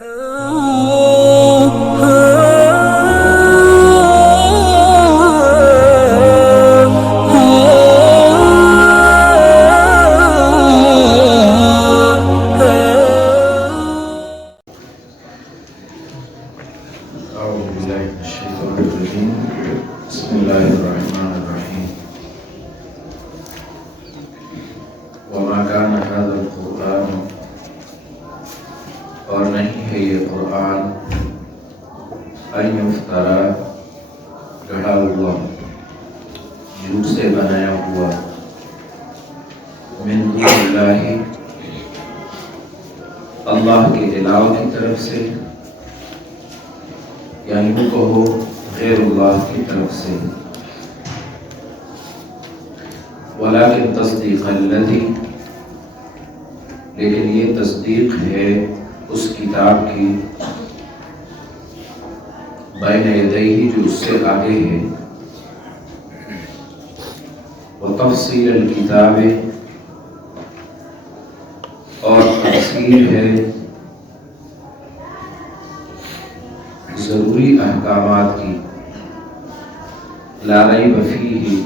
بسم الله الرحمن الرحيم وما كان هذا القرآن اور نہیں ہے یہ قرآن ان یفترا گڑھا ہوا جھوٹ سے بنایا ہوا من دون اللہ اللہ کے علاوہ کی طرف سے یعنی وہ کہو غیر اللہ کی طرف سے ولیکن تصدیق الذی لیکن یہ تصدیق ہے اس کتاب کی بین یدیہ جو اس سے آگے ہے وتفصیل الکتاب اور تفصیل ہے ضروری احکامات کی لا ریب فیہ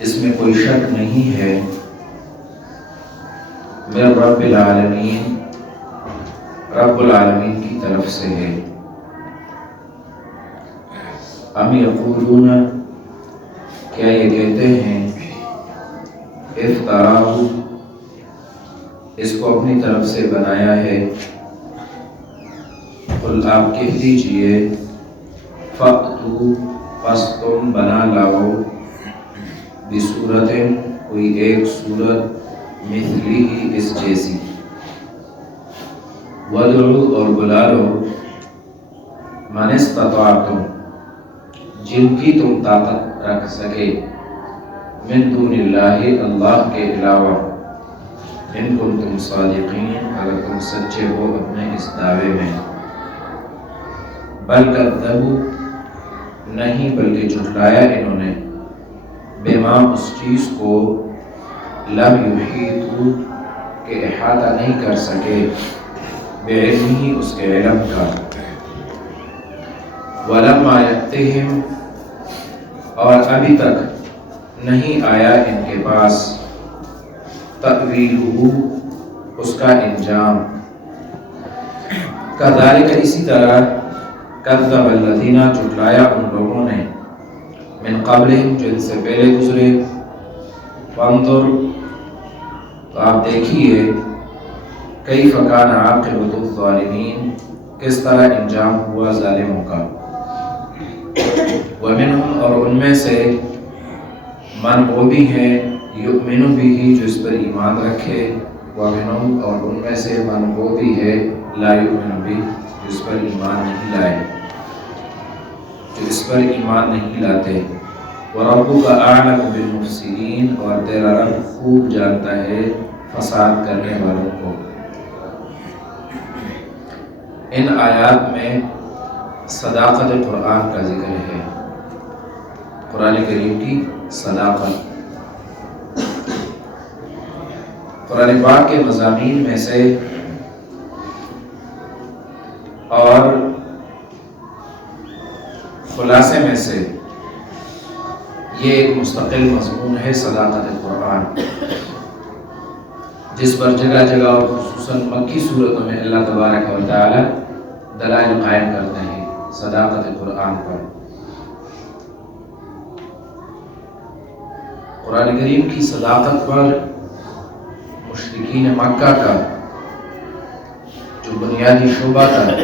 اس میں کوئی شک نہیں ہے من رب العالمین رب العالمین کی طرف سے ہے ام یقولون کیا یہ کہتے ہیں افتراہ اس کو اپنی طرف سے بنایا ہے قل آپ کہہ دیجئے فَأْتُوا پس تم بنا لاؤ بِسُورَةٍ کوئی ایک صورت مثلی ہی اس جیسی وَادْعُوا اور بلا لو مَنِ اسْتَطَعْتُمْ جن کی تم طاقت رکھ سکے مِن دُونِ اللَّهِ اللہ کے علاوہ ان کنتم صادقین اگر تم سچے ہو اپنے اس دعوے میں بل کذبوا نہیں بلکہ جھٹلایا انہوں نے بما اس چیز کو لم یحیطوا کہ احاطہ نہیں کر سکے بعلمہ اس کے علم کا ولما یأتہم اور ابھی تک نہیں آیا ان کے پاس تأویلہ اس کا انجام کذالک اسی طرح کذب الذین جھٹلایا ان لوگوں نے من قبلہم جو ان سے پہلے گزرے فانظر تو آپ دیکھیے کیف کان عاقبۃ الظالمین کس طرح انجام ہوا ظالموں کا ومنہم اور ان میں سے من وہ بھی ہیں یؤمن بہ جو اس پر ایمان رکھے ومنہم اور ان میں سے من وہ بھی ہے لا یؤمن بہ جس پر ایمان نہیں لائے جو اس پر ایمان نہیں لاتے وَرَبُّكَ أَعْلَمُ بِالْمُفْسِدِينَ اور تیرا رب خوب جانتا ہے فساد کرنے والوں کو ان آیات میں صداقت قرآن کا ذکر ہے قرآن کریم کی صداقت قرآن پاک کے مضامین میں سے اور خلاصے میں سے یہ ایک مستقل مضمون ہے صداقت قرآن جس پر جگہ جگہ اور خصوصاً مکی صورتوں میں اللہ تبارک و تعالی دلائل قائم کرتے ہیں صداقت قرآن پر قرآن کریم کی صداقت پر مشرکین مکہ کا جو بنیادی شعبہ تھا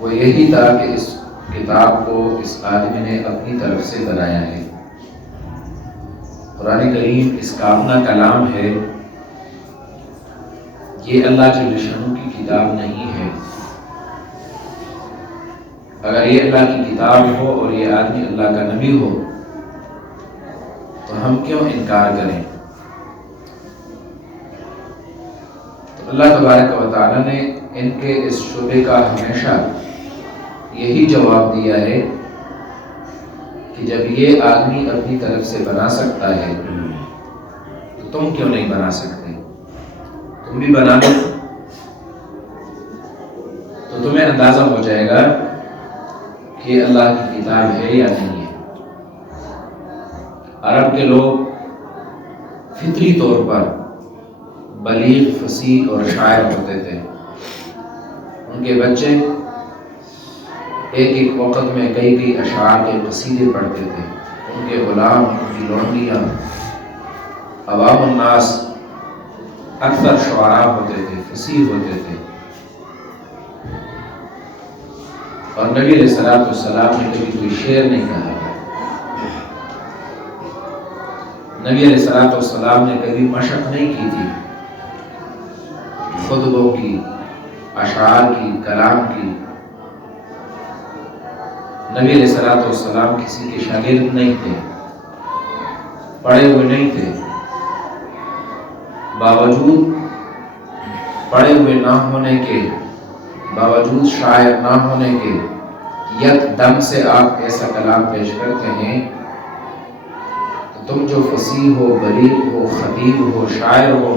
وہ یہی تھا کہ اس کتاب کو اس آدمی نے اپنی طرف سے بنایا ہے قرآن کریم اس کا اپنا کلام ہے یہ اللہ جل شانہ کی کتاب نہیں ہے اگر یہ اللہ کی کتاب ہو اور یہ آدمی اللہ کا نبی ہو تو ہم کیوں انکار کریں تو اللہ تبارک و تعالی نے ان کے اس شعبے کا ہمیشہ یہی جواب دیا ہے کہ جب یہ آدمی اپنی طرف سے بنا سکتا ہے تو تم کیوں نہیں بنا سکتے تم بھی بنا لو اندازہ ہو جائے گا کہ اللہ کی کتاب ہے یا نہیں ہے۔ عرب کے لوگ فطری طور پر بلیغ، فصیح اور شاعر ہوتے تھے۔ ان کے بچے ایک ایک وقت میں کئی اشعار کے قصیدے پڑھتے تھے۔ ان کے غلام، ان کی لونڈیاں، عوام الناس اکثر شعراء ہوتے تھے، فصیح ہوتے تھے۔ اور نبی علیہ السلام نے کبھی کوئی شعر نہیں کہا تھا۔ نبی علیہ السلام نے کبھی مشق نہیں کی تھی خطبوں کی، اشعار کی، کلام کی۔ نبی علیہ السلام کسی کے شاگرد نہیں تھے، پڑھے ہوئے نہیں تھے۔ باوجود پڑھے ہوئے نہ ہونے کے، باوجود شاعر نہ ہونے کے، یک دم سے آپ ایسا کلام پیش کرتے ہیں تو تم جو فصیح ہو، بلیغ ہو، خطیب ہو، شاعر ہو،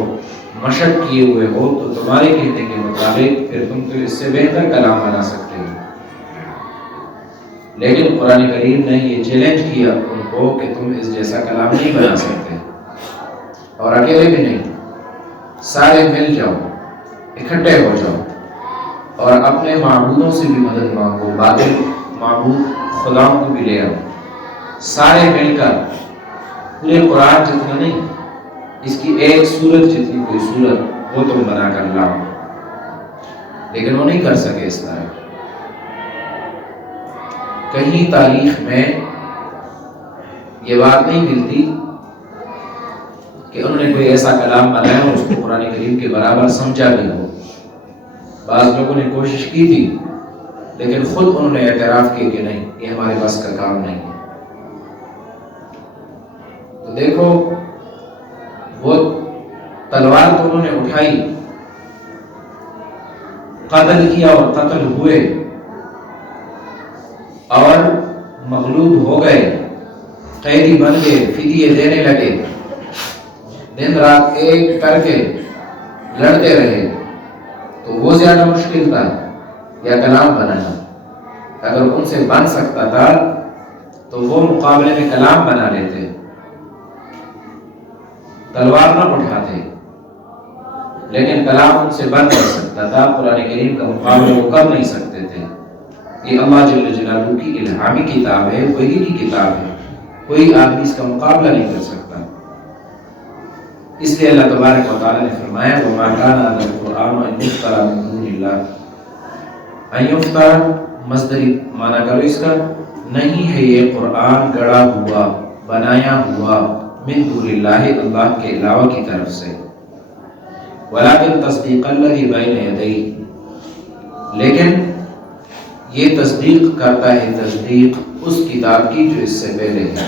مشق کیے ہوئے ہو، تو تمہارے کہنے کے مطابق پھر تم تو اس سے بہتر کلام بنا سکتے ہو۔ لیکن قرآن کریم نے یہ چیلنج کیا ان کو کہ تم اس جیسا کلام نہیں بنا سکتے، اور اکیلے بھی نہیں، سارے مل جاؤ، اکٹھے ہو جاؤ اور اپنے معبودوں سے بھی مدد مانگو، باطل معبود خداؤں کو بھی لے آؤ، سارے مل کر پورے قرآن جتنا نہیں، اس کی ایک سورت جتنی کوئی سورت وہ تم بنا کر لاؤ۔ لیکن وہ نہیں کر سکے اس طرح۔ کہیں تاریخ میں یہ بات نہیں ملتی کہ انہوں نے کوئی ایسا کلام بنایا اور اس کو قرآن کریم کے برابر سمجھا بھی ہو۔ بعض لوگوں نے کوشش کی تھی، لیکن خود انہوں نے اعتراف کیا کہ نہیں، یہ ہمارے بس کا کام نہیں ہے۔ تو دیکھو، وہ تلوار تو انہوں نے اٹھائی، قتل کیا اور قتل ہوئے اور مغلوب ہو گئے، قیدی بن گئے، فدیے دینے لگے، دن رات ایک کر کے لڑتے رہے۔ تو وہ زیادہ مشکل تھا یا کلام بنانا؟ اگر ان سے بن سکتا تھا تو وہ مقابلے میں کلام بنا لیتے، تلوار نہ اٹھاتے۔ لیکن کلام ان سے بن نہیں سکتا تھا، قرآن کریم کا مقابلہ وہ کر نہیں سکتے تھے۔ یہ اللہ جل جلالہ کی الہامی کتاب ہے، وحی کی کتاب ہے، کوئی آدمی اس کا مقابلہ نہیں کر سکتا۔ اس لیے اللہ تبارک و تعالیٰ نے فرمایا وَمَا كَانَ هَذَا الْقُرْآنُ أَن يُفْتَرَىٰ مِن دُونِ اللَّهِ۔ أَن يُفْتَرَىٰ مصدری معنی کرو اس کا، نہیں ہے یہ قرآن گڑا ہوا، بنایا ہوا، من دون اللہ، اللہ کے علاوہ کی طرف سے، وَلَٰكِن تَصْدِيقَ الَّذِي بَيْنَ يَدَيْهِ، لیکن یہ تصدیق کرتا ہے، تصدیق اس کتاب کی جو اس سے پہلے ہے۔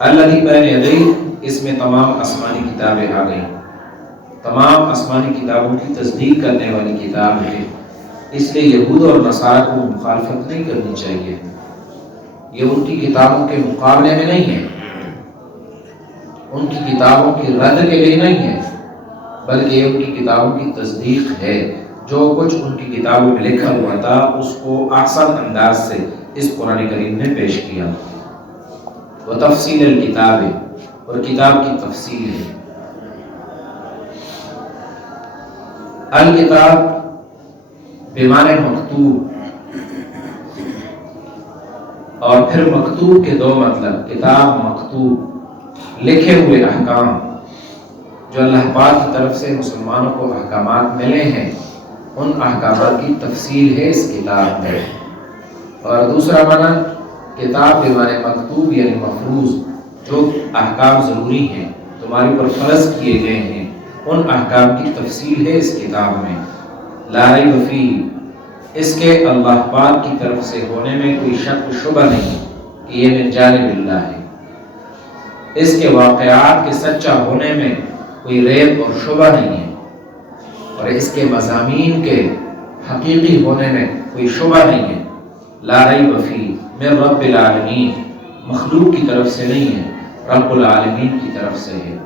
الَّذِي بَيْنَ يَدَيْهِ، اس میں تمام آسمانی کتابیں آ گئیں، تمام آسمانی کتابوں کی تصدیق کرنے والی کتاب ہے۔ اس لیے یہود اور نصارہ کو مخالفت نہیں کرنی چاہیے، یہ ان کی کتابوں کے مقابلے میں نہیں ہے، ان کی کتابوں کی رد کے لیے نہیں ہے، بلکہ یہ ان کی کتابوں کی تصدیق ہے۔ جو کچھ ان کی کتابوں میں لکھا ہوا تھا اس کو احسن انداز سے اس قرآن کریم نے پیش کیا۔ وہ تفصیل الکتاب ہے، اور کتاب کی تفصیل ہے۔ الکتاب بمعنی مکتوب، اور پھر مکتوب کے دو مطلب، کتاب مکتوب، لکھے ہوئے احکام جو اللہ پاک کی طرف سے مسلمانوں کو احکامات ملے ہیں، ان احکامات کی تفصیل ہے اس کتاب میں۔ اور دوسرا معنی کتاب بمعنی مکتوب یعنی مفروض، جو احکام ضروری ہیں، تمہارے پر فرض کیے گئے ہیں، ان احکام کی تفصیل ہے اس کتاب میں۔ لا ریب فیہ، اس کے اللہ پاک کی طرف سے ہونے میں کوئی شک و شبہ نہیں کہ یہ من جانب اللہ ہے، اس کے واقعات کے سچا ہونے میں کوئی ریب اور شبہ نہیں ہے، اور اس کے مضامین کے حقیقی ہونے میں کوئی شبہ نہیں ہے۔ لا ریب فیہ من رب العالمین، مخلوق کی طرف سے نہیں ہے، رب العالمین کی طرف سے ہے۔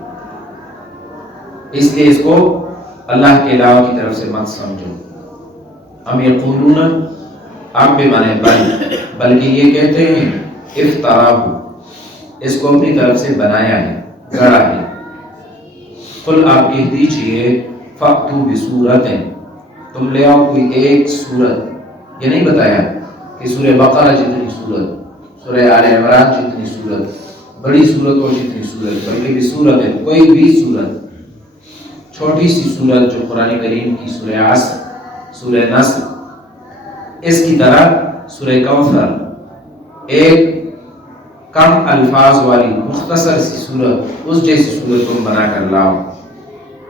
اس لیے اس کو اللہ کے علاوہ کی طرف سے مت سمجھو۔ ہم یقولون اب بھی مانے بلکہ یہ کہتے ہیں افتراہ، اس کو اپنی طرف سے بنایا ہے، گڑا ہے۔ قل آپ کہہ دیجئے فَأْتُوا بِسُورَةٍ، تم لے آؤ کوئی ایک سورت، یہ نہیں بتایا کہ سورہ بقرہ جتنی سورت، سورہ آل عمران جتنی سورت، بڑی سورت اور جتنی سورت، بلکہ بسورت ہے، کوئی بھی سورت، چھوٹی سی سورت جو قرآن کریم کی سورہ عصر، سورہ نصر، اس کی طرح سورہ کوثر، ایک کم الفاظ والی مختصر سی سورت، اس جیسی سورت تم بنا کر لاؤ،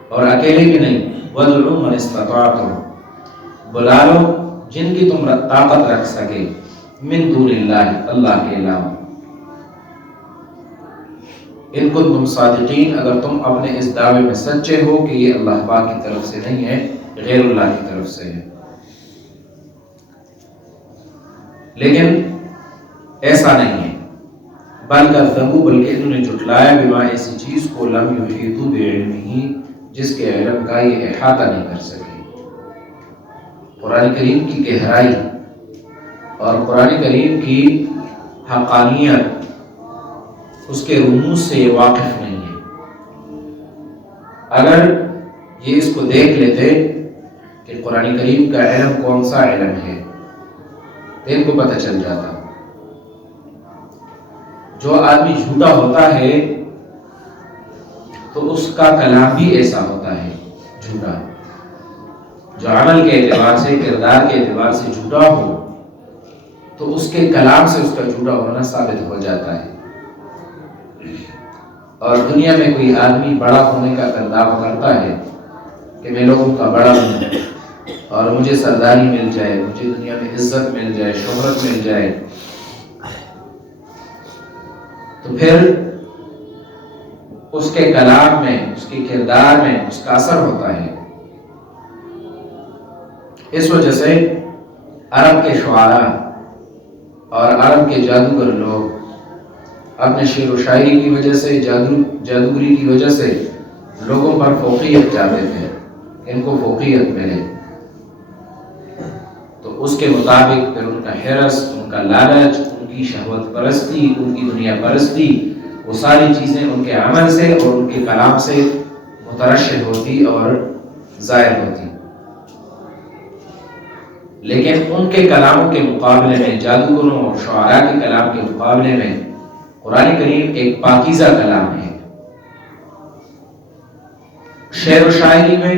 اور اکیلے بھی نہیں، وَادْعُوا مَنِ اسْتَطَعْتُمْ، بلا لو جن کی تم طاقت رکھ سکے، من دون اللہ، اللہ کے علاوہ، ان کو تم صادقین، اگر تم اپنے اس دعوے میں سچے ہو کہ یہ اللہ پاک کی طرف سے نہیں ہے، غیر اللہ کی طرف سے ہے۔ لیکن ایسا نہیں ہے، بلکہ انہوں نے جھٹلایا بما، ایسی چیز کو لم یحیطوا بعلمہ، جس کے علم کا یہ احاطہ نہیں کر سکے۔ قرآن کریم کی گہرائی اور قرآن کریم کی حقانیت، اس کے رموز سے یہ واقف نہیں ہے۔ اگر یہ اس کو دیکھ لیتے کہ قرآن کریم کا علم کون سا علم ہے تو ان کو پتہ چل جاتا۔ جو آدمی جھوٹا ہوتا ہے تو اس کا کلام بھی ایسا ہوتا ہے، جھوٹا۔ جو عمل کے اعتبار سے، کردار کے اعتبار سے جھوٹا ہو تو اس کے کلام سے اس کا جھوٹا ہونا ثابت ہو جاتا ہے۔ اور دنیا میں کوئی آدمی بڑا ہونے کا دعویٰ کرتا ہے کہ میں لوگوں کا بڑا ہوں اور مجھے سرداری مل جائے، مجھے دنیا میں عزت مل جائے، شہرت مل جائے، تو پھر اس کے کلام میں، اس کے کردار میں اس کا اثر ہوتا ہے۔ اس وجہ سے عرب کے شعراء اور عرب کے جادوگر لوگ اپنے شعر و شاعری کی وجہ سے، جادوگری کی وجہ سے لوگوں پر فوقیت چاہتے تھے، ان کو فوقیت ملے، تو اس کے مطابق پھر ان کا حرص، ان کا لالچ، ان کی شہوت پرستی، ان کی دنیا پرستی، وہ ساری چیزیں ان کے عمل سے اور ان کے کلام سے مترشح ہوتی اور ظاہر ہوتی۔ لیکن ان کے کلاموں کے مقابلے میں، جادوگروں اور شعراء کے کلام کے مقابلے میں، قرآن کریم ایک پاکیزہ کلام ہے۔ شعر و شاعری میں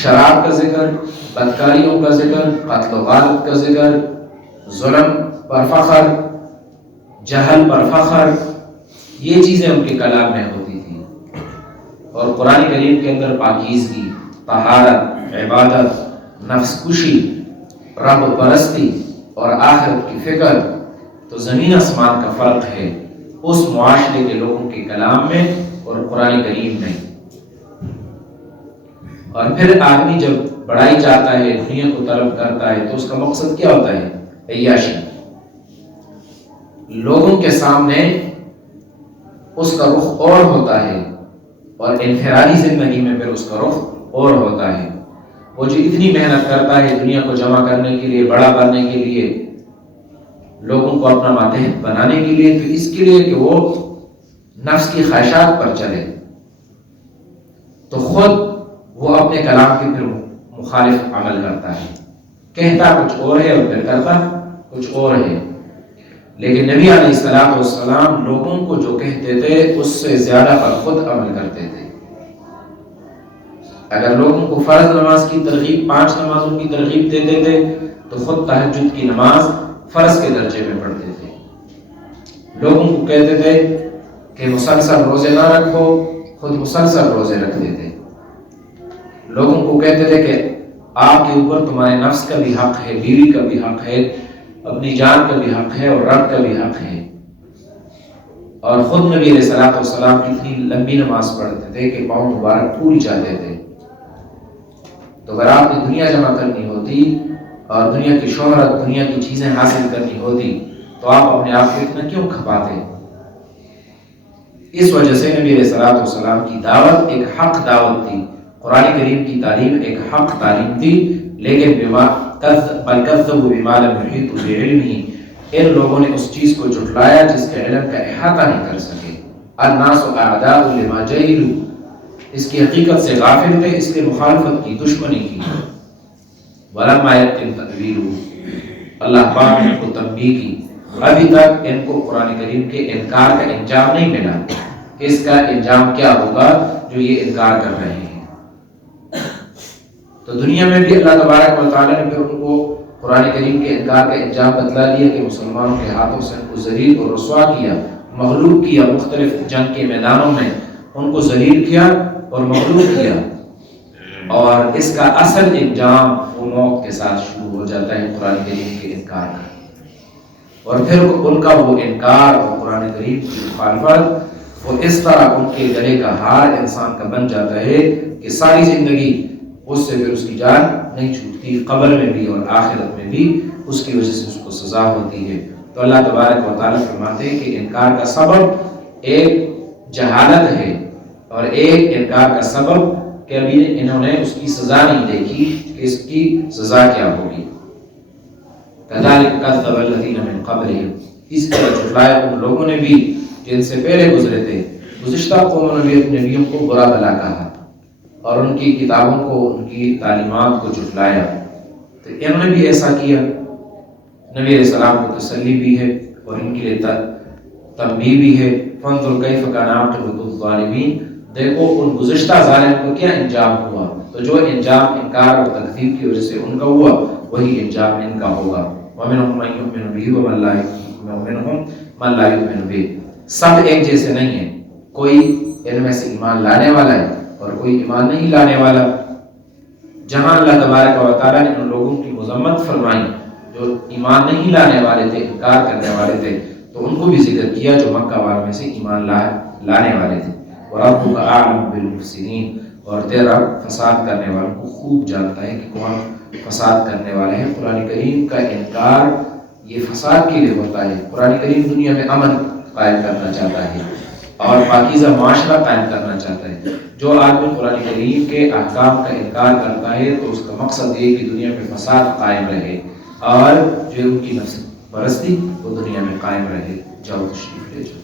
شراب کا ذکر، بدکاریوں کا ذکر، قتل و غارت کا ذکر، ظلم پر فخر، جہل پر فخر، یہ چیزیں ان کے کلام میں ہوتی تھیں۔ اور قرآن کریم کے اندر پاکیزگی، طہارت، عبادت، نفس کشی، رب پرستی اور آخرت کی فکر، تو زمین آسمان کا فرق ہے اس معاشرے کے لوگوں کے کلام میں اور قرآن کریم میں۔ اور پھر آدمی جب بڑائی چاہتا ہے، دنیا کو طلب کرتا ہے، تو اس کا مقصد کیا ہوتا ہے؟ عیاشی۔ لوگوں کے سامنے اس کا رخ اور ہوتا ہے، اور انفرادی زندگی میں پھر اس کا رخ اور ہوتا ہے۔ وہ جو اتنی محنت کرتا ہے دنیا کو جمع کرنے کے لیے، بڑا کرنے کے لیے، لوگوں کو اپنا ماتحت بنانے کے لیے، تو اس کے لیے کہ وہ نفس کی خواہشات پر چلے، تو خود وہ اپنے کلام کے پھر مخالف عمل کرتا ہے، کہتا کچھ اور ہے اور پھر کرتا کچھ اور ہے۔ لیکن نبی علیہ السلام لوگوں کو جو کہتے تھے اس سے زیادہ پر خود عمل کرتے تھے۔ اگر لوگوں کو فرض نماز کی ترغیب، 5 نمازوں کی ترغیب دیتے تھے، تو خود تہجد کی نماز فرض کے درجے میں پڑھتے تھے۔ لوگوں کو کہتے تھے کہ مسلسل روزے نہ رکھو، خود مسلسل روزے رکھتے تھے۔ لوگوں کو کہتے تھے کہ آپ کے اوپر تمہارے نفس کا بھی حق ہے، بیوی کا بھی حق ہے، اپنی جان کا بھی حق ہے اور رب کا بھی حق ہے، اور خود نبی علیہ السلام کی اتنی لمبی نماز پڑھتے تھے کہ پاؤں مبارک پھول جاتے تھے۔ تو اگر آپ نے دنیا جمع کرنی ہوتی اور دنیا کی شہرت، دنیا کی چیزیں حاصل کرنی ہوتی تو آپ اپنے آپ کو اتنا کیوں کھپاتے؟ اس وجہ سے نبی علیہ السلام کی دعوت ایک حق دعوت تھی، قرآن کریم کی تعلیم ایک حق تعلیم تھی، لیکن بل کذبوا بما لم یحیطوا بعلمہ، ان لوگوں نے اس چیز کو جھٹلایا جس کے علم کا احاطہ نہیں کر سکے۔ الناس اعداء لما جہلوا، اس کی حقیقت سے غافل تھے، اس لیے مخالفت کی، دشمنی کی۔ ولما یتم تأویلہ، اللہ پاک نے کو تنبیہ کی، ابھی تک ان کو قرآن کریم کے انکار کا انجام نہیں ملا، اس کا انجام کیا ہوگا جو یہ انکار کر رہے ہیں۔ تو دنیا میں بھی اللہ تبارک و تعالیٰ نے پھر ان کو قرآن کریم کے انکار کا انجام بتلا دیا کہ مسلمانوں کے ہاتھوں سے ان کو ذلیل اور رسوا کیا، مغلوب کیا، مختلف جنگ کے میدانوں میں ان کو ذلیل کیا اور مغلوب کیا، اور اس کا اصل انجام وہ موت کے ساتھ شروع ہو جاتا ہے قرآن کریم کے انکار کا۔ اور پھر ان کا وہ انکار اور قرآن کریم کی مخالفت وہ اس طرح ان کے گلے کا ہار انسان کا بن جاتا ہے کہ ساری زندگی اس سے پھر اس کی جان نہیں چھوٹتی، قبر میں بھی اور آخرت میں بھی اس کی وجہ سے اس کو سزا ہوتی ہے۔ تو اللہ تبارک و تعالیٰ فرماتے ہیں کہ انکار کا سبب ایک جہالت ہے، اور ایک انکار کا سبب کہ ابھی انہوں نے اس کی سزا نہیں دیکھی کہ اس کی سزا کیا ہوگی۔ كذلك كذب الذين من قبلهم، اس طرح جھٹلایا ان لوگوں نے بھی جن سے پہلے گزرے تھے۔ گزشتہ قوموں نے بھی اپنے نبیوں کو برا بھلا کہا اور ان کی کتابوں کو، ان کی تعلیمات کو جھٹلایا، تو انہوں نے بھی ایسا کیا۔ نبی علیہ السلام کو تسلی بھی ہے اور ان کے لیے تنبیہ بھی ہے۔ فانظر کیف کان عاقبۃ الظالمین، دیکھو ان گزشتہ ظالم کو کیا انجام ہوا، تو جو انجام انکار اور تکذیب کی وجہ سے ان کا ہوا وہی انجام ان کا ہوگا۔ وَمِنْهُمْ مَنْ يُؤْمِنُ بِهِ وَمِنْهُمْ مَنْ لَا يُؤْمِنُ بِهِ، سب ایک جیسے نہیں ہیں، کوئی ان میں سے ایمان لانے والا ہے اور کوئی ایمان نہیں لانے والا۔ جہاں اللہ تبارک و تعالیٰ نے ان لوگوں کی مذمت فرمائی جو ایمان نہیں لانے والے تھے، انکار کرنے والے تھے، تو ان کو بھی ذکر کیا جو مکہ والوں میں سے ایمان لانے والے تھے۔ وَرَبُّكَ أَعْلَمُ بِالْمُفْسِدِينَ، اور تیرا فساد کرنے والوں کو خوب جانتا ہے کہ کون فساد کرنے والے ہیں۔ قرآن کریم کا انکار یہ فساد کے لیے ہوتا ہے۔ قرآن کریم دنیا میں امن قائم کرنا چاہتا ہے اور پاکیزہ معاشرہ قائم کرنا چاہتا ہے۔ جو آدمی قرآن کریم کے احکام کا انکار کرتا ہے تو اس کا مقصد یہ کہ دنیا میں فساد قائم رہے، اور جو ان کی نفس پرستی وہ دنیا میں قائم رہے۔ جاؤ تشریف لے جاؤ۔